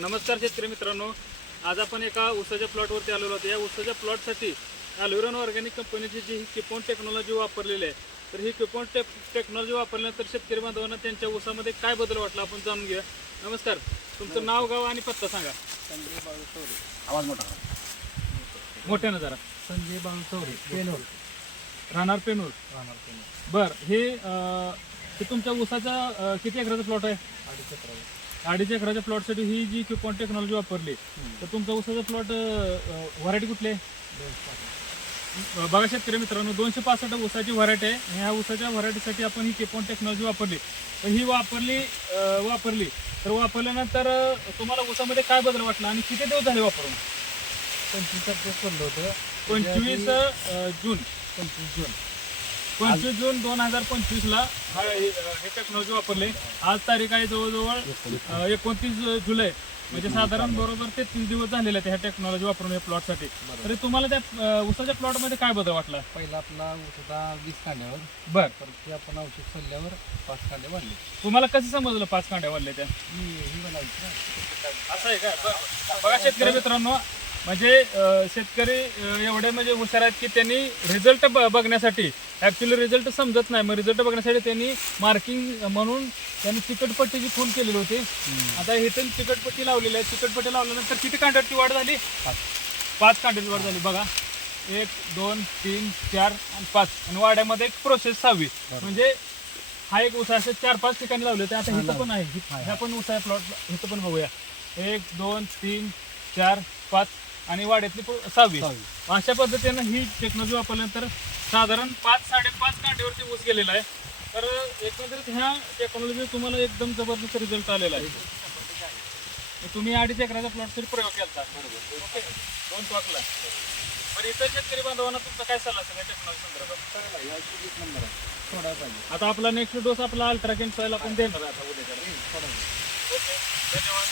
नमस्कार शेतकरी मित्रांनो, आज आपण एका ऊसाच्या प्लॉटवरती आलेलो आहोत. या ऊसाच्या प्लॉटसाठी ॲल्युरॉन ऑर्गॅनिक कंपनीची जी किपॉन टेक्नॉलॉजी वापरलेली आहे, तर ही किपॉन टेक्नॉलॉजी वापरल्यानंतर शेतकरी बांधवांना त्यांच्या ऊसामध्ये काय बदल वाटला आपण जाणून घेऊया. नमस्कार, तुमचं नाव, गाव आणि पत्ता सांगा. संजय बाळू चौरे. आवाज मोठा मोठ्यानं जरा. संजय बाळू चौरे, पेनूर. राहणार पेनूर. बर, हे तुमच्या ऊसाचा किती एकराचा प्लॉट आहे? 2.5 एकराच्या प्लॉटसाठी ही जी किपॉन टेक्नॉलॉजी वापरली, तर तुमचा ऊसाचा प्लॉट व्हरायटी कुठली आहे? बघा शेतकरी मित्रांनो, 265 ऊसाची व्हरायटी आहे. ह्या ऊसाच्या व्हरायटीसाठी आपण ही किपॉन टेक्नॉलॉजी वापरली. तर ही वापरली तर वापरल्यानंतर तुम्हाला ऊसामध्ये काय बदल वाटला आणि किती दिवस झाले वापरून? 25 पडलं होतं. 25 जून 25 जून 2025 ला हे टेक्नॉलॉजी वापरले. आज तारीख आहे जवळजवळ 29 जुलै, म्हणजे साधारण बरोबर 33 दिवस झालेले आहेत ह्या टेक्नॉलॉजी वापरून या प्लॉटसाठी. तरी तुम्हाला त्या ऊसाच्या प्लॉटमध्ये काय बदल वाटला? पहिला आपला ऊस होता 20 कांड्यावर. बर, तर ते आपण औषध सोडल्यावर 5 कांडे वाढले. तुम्हाला कसं समजलं 5 कांड्या वाढल्या त्या? ही बनायची ना. असं आहे का? बरं. बघा शेतकरी मित्रांनो, म्हणजे शेतकरी एवढे म्हणजे हुशार आहेत की त्यांनी रिझल्ट बघण्यासाठी, ॲक्च्युली रिझल्ट समजत नाही, मग रिझल्ट बघण्यासाठी त्यांनी मार्किंग म्हणून त्यांनी चिकटपट्टीची खून केलेली होती. आता इथे चिकटपट्टी लावलेली आहे. चिकटपट्टी लावल्यानंतर किती कांड्याची वाढ झाली? 5 कांड्याची वाढ झाली. बघा, 1 2 3 4 आणि 5, आणि वाड्यामध्ये एक प्रोसेस 6वी. म्हणजे हा एक ऊस असे 4-5 ठिकाणी लावले होते. आता इथं पण आहे, ह्या पण ऊस आहे प्लॉट, इथं पण बघूया. 1 2 3 4 5 आणि वाड्यातली 6वी. अशा पद्धतीनं ही टेक्नॉलॉजी वापरल्यानंतर साधारण 5-5.5 कांड्यावरती ऊस गेलेला आहे. तर एकंदरीत ह्या टेक्नॉलॉजी तुम्हाला एकदम जबरदस्त रिझल्ट आलेला आहे. तुम्ही 2.5 एकराचा प्लॉटसाठी प्रयोग केला. ओके, 2 टॉकला. पण इतर शेतकरी बांधवांना तुमचा काय सल्ला असेल या टेक्नॉलॉजी संदर्भात? सोडायला पाहिजे. आता आपला नेक्स्ट डोस आपला अल्ट्राकेन सॉइल आपण देणार आहे आता उद्याच्याला. ओके, धन्यवाद.